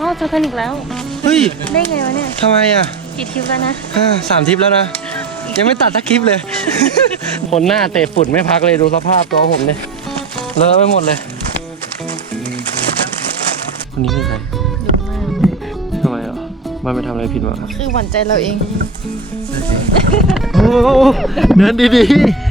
อ๋อเจอกันอีกแล้ว เฮ้ยได้ไงวะเนี่ยทำไมอะกี่ทริปแล้วนะอ่าสามทริปแล้วนะ ยังไม่ตัดสักคลิปเลย คนหน้าเตะฝุ่นไม่พักเลยดูสภาพตัวผมเนี่ยเลอะไปหมดเลย คนนี้คือใครดุมากทำไมอะมันไปทำอะไรผิดมาครับคือหวั่นใจเราเอง โอ้เดินดีๆ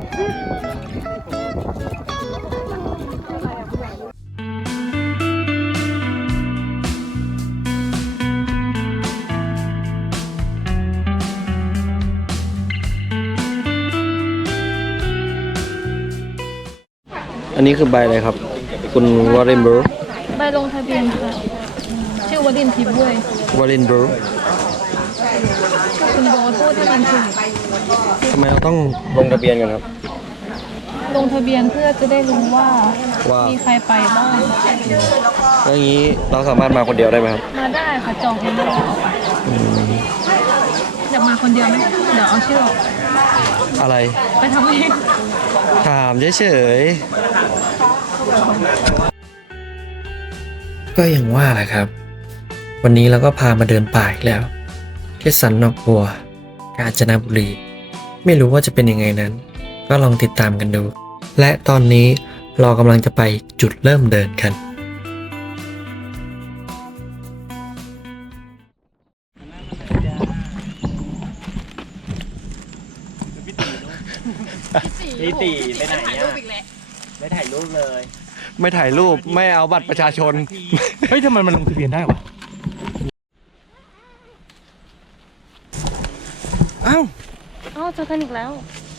อันนี้คือใบอะไรครับ คุณวอร์เรนเบอร์ใบลงทะเบียนค่ะชื่อวดินทิพย์ด้วยวอร์เรนเบอร์คุณโบทพูดให้มันถึงทำไมเราต้องลงทะเบียนกันครับ ลงทะเบียนเพื่อจะได้รู้ว่าว่า มีใครไปบ้างแล้วอย่างนี้เราสามารถมาคนเดียวได้ไหมครับ มาได้ค่ะจองเองได้อยากมาคนเดียวไหมเดี๋ยวเอาชื่อออกอะไรไปทำเอง ถามเฉยๆ ก็อย่างว่าแหละครับ วันนี้เราก็พามาเดินป่าอีกแล้ว ที่สันนอกบัว กาญจนบุรี ไม่รู้ว่าจะเป็นยังไงนั้น ก็ลองติดตามกันดู และตอนนี้เรากำลังจะไปจุดเริ่มเดินกัน พี่ตีไปไหนเนี่ยไม่ถ่ายรูปเลยๆไม่ถ่ายรูปไม่เอาบัตรประชาชน เฮ้ยทำไมมันลงทะเบียนได้วะเอ้าอ๋อเจอกันอีกแล้ว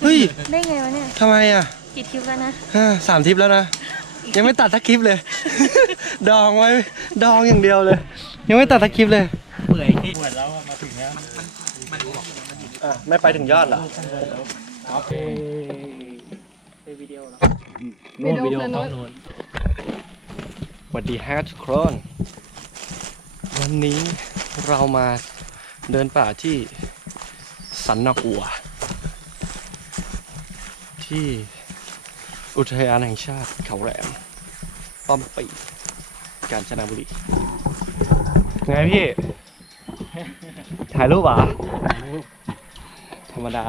เฮ้ยได้ไงวะเนี่ยทำไมอะกี่ทริปแล้วนะอ่าสามทริปแล้วนะ ยังไม่ตัดสักคลิปเลย ดองไว้ดองอย่างเดียวเลย ยังไม่ตัดสักคลิปเลยเปื่อยที่เหมือนแล้วมาถึงแล้วอะไม่ไปถึงยอดเหรอ วิดีโอนู่นวิดีโอเพื่อนกล้นู้องนนู้นสวัสดีฮะทุกคนวันนี้เรามาเดินป่าที่สันนอกอัว ที่อุทยานแห่งชาติเขาแหลมป้อมปีกาญจนบุรีไงพี่ ถ่ายรูปเหรอ ธรรมดา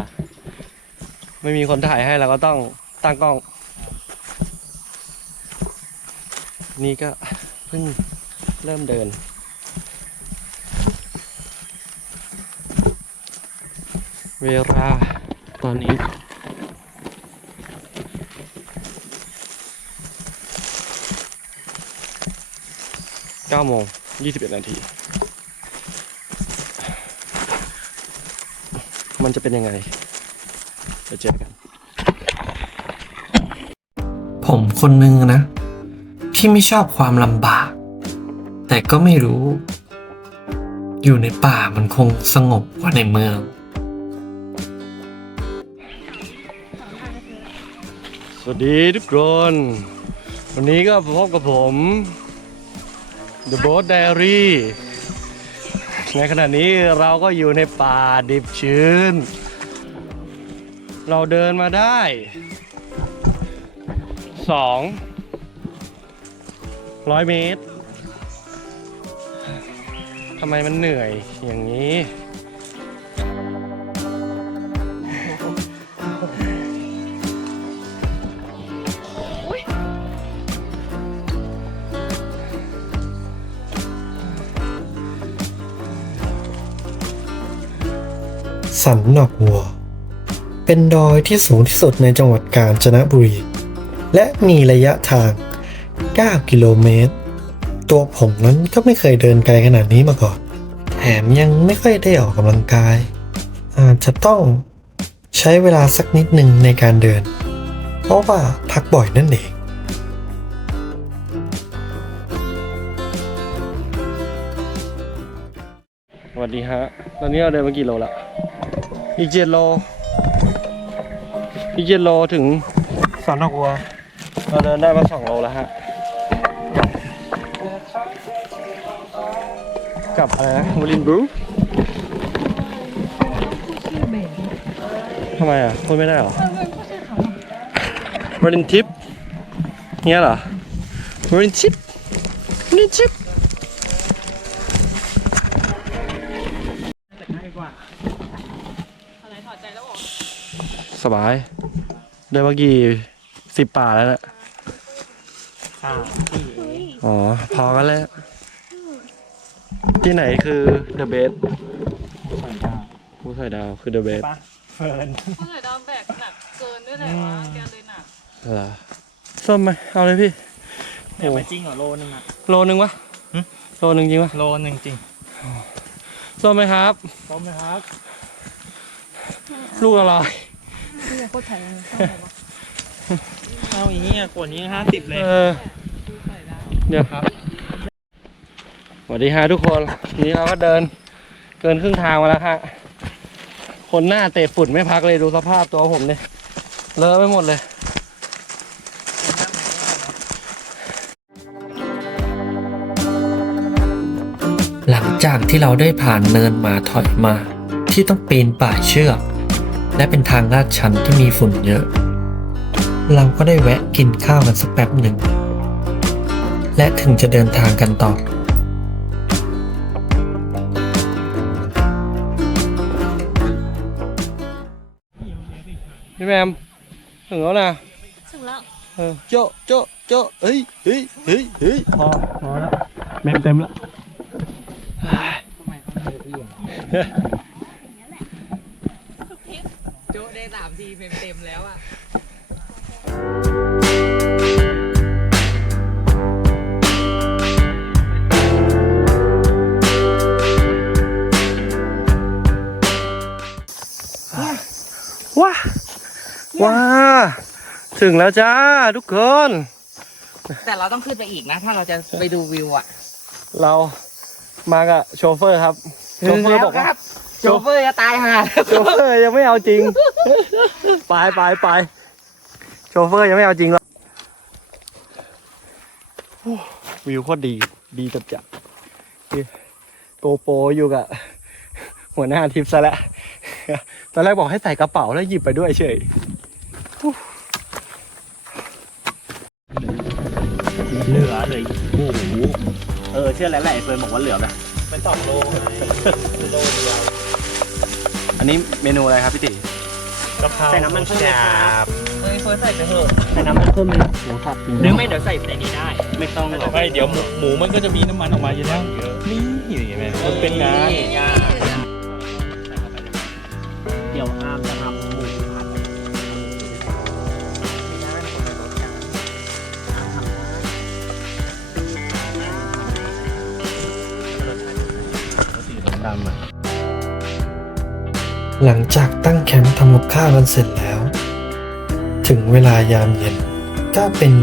ไม่มีคนถ่ายให้เราก็ต้องตั้งกล้อง นี่ก็เพิ่งเริ่มเดิน เวลาตอนนี้9โมง21นาที มันจะเป็นยังไง เดี๋ยวเจอกัน ผมคนนึงนะ ที่ไม่ชอบความลำบาก แต่ก็ไม่รู้ อยู่ในป่ามันคงสงบกว่าในเมือง สวัสดีทุกคน วันนี้ก็พบกับผม The Boat Diary ในขณะนี้เราก็อยู่ในป่าดิบชื้น เราเดินมาได้สองร้อยเมตรทำไมมันเหนื่อยอย่างนี้สันนอกวัว เป็นดอยที่สูงที่สุดในจังหวัดกาญจนบุรี และมีระยะทาง 9 กิโลเมตร ตัวผมนั้นก็ไม่เคยเดินไกลขนาดนี้มาก่อน แถมยังไม่ค่อยได้ออกกำลังกาย อาจจะต้องใช้เวลาสักนิดหนึ่งในการเดิน เพราะว่าพักบ่อยนั่นเองสวัสดีฮะ ตอนนี้เราเดินมากี่โลละอีกเจ็ดโล อีกเจ็ดโลถึงสันนอกวัวเราเดินได้มาสองโลแล้วฮะกับอะไรนะวลินบรูทำไมอะพูดไม่ได้เหรอวลินทิปเงี้ยเหรอวลินทิปวลินทิปอะไรถอดใจแล้วเหรอสบาย ได้เมื่อกี้สิบป่าแล้วนะข้าวอ๋อ พอกันแล้ว ที่ไหนคือ The Best ผู้ใส่ดาวคือ The Best ปะเฟิร์นผู้ใหญ่ดาวแบกหนักเกินด้วยแหละวะแกเลยหนักเหรอส้มไหมเอาเลยพี่เดี๋ยวไปจริงเหรอโลนึงอะโลนึงวะหึ โลนึงจริงวะโลนึงจริงส้มไหมครับ ต้มไหมครับ ลูกอะไร พี่โคตรไทยเลยชอบแบบว่าเอาอย่างนี้ขวดนี้ห้าสิบเลยเออเดี๋ยวครับสวัสดีฮะทุกคนทีนี้เราก็เดิน เกินครึ่งทางมาแล้วฮะคนหน้าเตะฝุ่นไม่พักเลยดูสภาพตัวผมเนี่ยเลอะไปหมดเลยหลังจากที่เราได้ผ่านเนินหมาถอยมา ที่ต้องปีนป่ายเชือก และเป็นทางลาดชันที่มีฝุ่นเยอะ เราก็ได้แวะกินข้าวกันสักแป๊บหนึ่ง และถึงจะเดินทางกันต่อ พี่แมมถึงแล้วนะถึงแล้วเออโจะโจะโจะเฮ้ยเฮ้ยเฮ้ยเฮ้ยพอพอแล้วเม็มเต็มแล้ว โจ๊ะได้สามทีเต็มๆแล้วอะว้าว้าถึงแล้วจ้าทุกคน แต่เราต้องขึ้นไปอีกนะ ถ้าเราจะไปดูวิวอะ เรามากับโชเฟอร์ครับ โชเฟอร์บอกว่าครับ โชเฟอร์จะตายห่าโชเฟอร์ยังไม่เอาจริง ไปไปไปโชเฟอร์ยังไม่เอาจริงหรอกโอ้วิวโคตรดี ดีจัดจัดโกโปรอยู่กับหัวหน้าทริปซะแล้ว ตอนแรกบอกให้ใส่กระเป๋าแล้วหยิบไปด้วยเฉยเหลือเลยโอ้โหเออเชื่อแล้วแหละไอ้เฟิร์นบอกว่าเหลือแบบเป็นสองโลไงโลเดียว อันนี้เมนูอะไรครับพี่ติกะเพราใส่น้ำมันเพิ่มไหมครับ เฮ้ยเฟิร์สใส่ไปเถอะใส่น้ำมันเพิ่มไหมหมูสับหรือไม่เดี๋ยวใส่ในนี้ได้ ไม่ต้องหรอกไม่เดี๋ยวหมูหมูมันก็จะมีน้ำมันออกมาอยู่แล้วนี่อย่างเงี้ยมันเป็นงาน เดี๋ยวอามจะ หลังจากตั้งแคมป์ทำกับข้าวกันเสร็จแล้ว ถึงเวลายามเย็นก็เป็น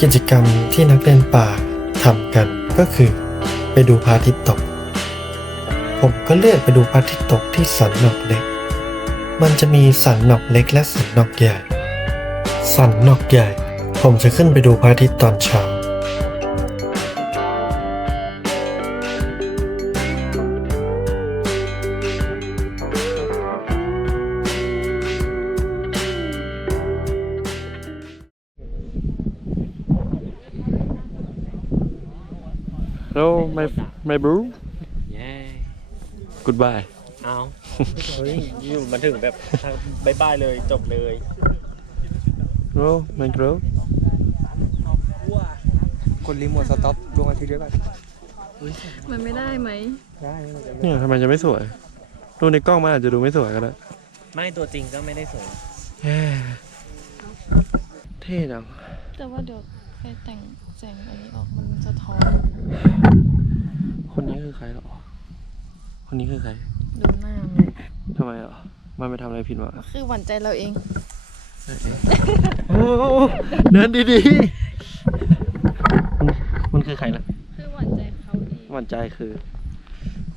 กิจกรรมที่นักเรียนป่าทำกันก็คือไปดูพระอาทิตย์ตก ผมก็เลือกไปดูพระอาทิตย์ตกที่สันนอกเล็ก มันจะมีสันนอกเล็กและสันนอกใหญ่ สันนอกใหญ่ ผมจะขึ้นไปดูพระอาทิตย์ตอนเช้า แล้ว my my bro เย้ goodbye เอาเฮ้ยอยู่มาถึงแบบทางบายบายเลยจบเลย bro my bro กดรีโมทสต็อปดวงอาทิตย์ด้วยกันมันไม่ได้ไหม ได้ไม่เป็นไรเนี่ยทำไมจะไม่สวย ดูในกล้องมันอาจจะดูไม่สวยก็ได้ไม่ตัวจริงก็ไม่ได้สวยแย่เท่จังแต่ว่าเดี๋ยวไปแต่งแสงอันนี้ออกมันสะท้อน คนนี้คือใครหรอ คนนี้คือใคร ดูหน้ามันทำไมหรอมันไปทำอะไรผิดวะคือหวั่นใจเราเอง โอ้โหเดินดีๆ มันคือใครล่ะ คือหวั่นใจเขาเองหวั่นใจคือ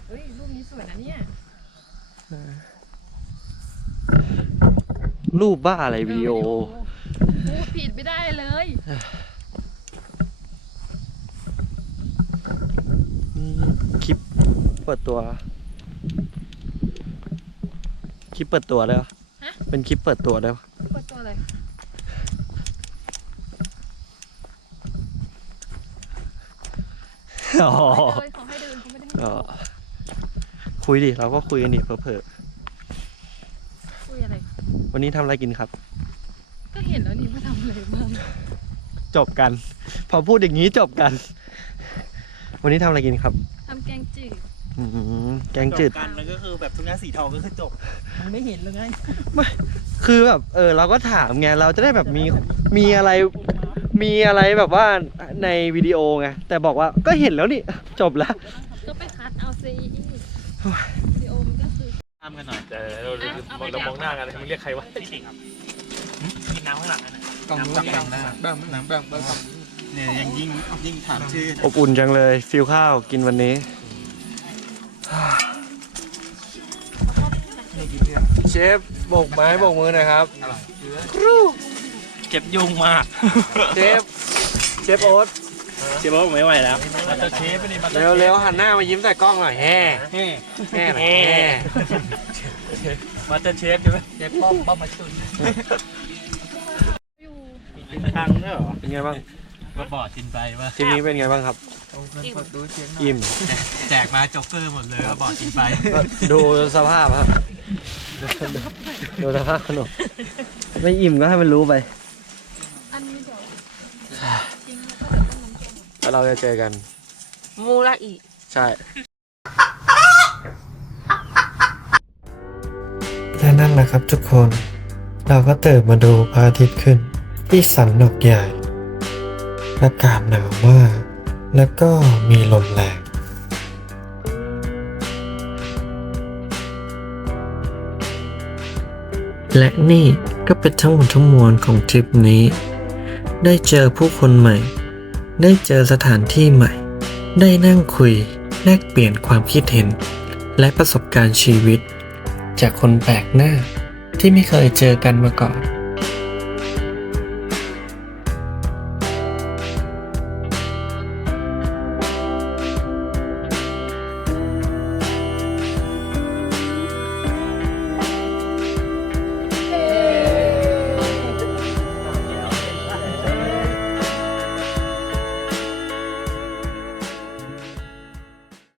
เฮ้ยรูปนี้สวยนะเนี่ยรูปบ้าอะไรวิดีโอ พูดผิดไม่ได้เลย คลิปเปิดตัวคลิปเปิดตัวได้ปะฮะ เป็นคลิปเปิดตัวได้ปะเปิดตัวอะไรอ๋อเลยเขาให้เดินเขาไม่ได้ให้อ๋อคุยดิเราก็คุยกันดิเผลอคุยอะไร ๆวันนี้ทำอะไรกินครับ ก็เห็นแล้วนี่ว่าทำอะไรบ้างจบกัน พอพูดอย่างนี้จบกัน วันนี้ทำอะไรกินครับทำแกงจืดอืมแกงจืด กันแล้วก็คือแบบทุกงานสีทองก็คือจบมันไม่เห็นเลยไงคือแบบเออเราก็ถามไงเราจะได้แบบมีมีอะไรมีอะไรแบบว่าในวิดีโอไงแต่บอกว่าก็เห็นแล้วนี่จบแล้วก็ไปคัดเอาซีวิดีโอมันก็คือ ตามกันหน่อยแต่เราเรามองหน้ากันมึงเรียกใครวะพี่สิงครับกินน้ำข้างหลังนั่นน่ะกล่องนู้นกล่องหน้าแบ่งแบ่งแบ่งแบ่ง เนี่ยยังยิ่งยิ่งถามชื่ออบอุ่นจังเลย ฟิลข้าวกินวันนี้ เชฟโบกไม้โบกมือหน่อยครับ เจ็บยุงมากเชฟ เชฟโอ๊ตเจ็บว่าไม่ไหวแล้วมาสเตอร์เชฟนี่มาเร็วเร็วหันหน้ามายิ้มใส่กล้องหน่อยแฮ่เฮ้แฮ่หน่อยแฮ่มาสเตอร์เชฟใช่ไหมเจ๊ป้อมป้อมมาชุนทางด้วยเหรอเป็นไงบ้าง มาบอดกินไปว่าทีมนี้เป็นไงบ้างครับอิ่มแจกมาจ็อกเกอร์หมดเลยบอกกินไปก็ดูสภาพครับดูสภาพขนมไม่อิ่มก็ให้มันรู้ไปอันนี้เดี๋ยวแล้วเราจะเจอกัน มูละอีใช่ และนั่นแหละครับทุกคน เราก็ตื่นมาดูพระอาทิตย์ขึ้น ที่สันนกใหญ่ อากาศหนาวมาก แล้วก็มีลมแรงและนี่ก็เป็นทั้งหมดทั้งมวลของทริปนี้ ได้เจอผู้คนใหม่ ได้เจอสถานที่ใหม่ ได้นั่งคุยแลกเปลี่ยนความคิดเห็น และประสบการณ์ชีวิต จากคนแปลกหน้าที่ไม่เคยเจอกันมาก่อน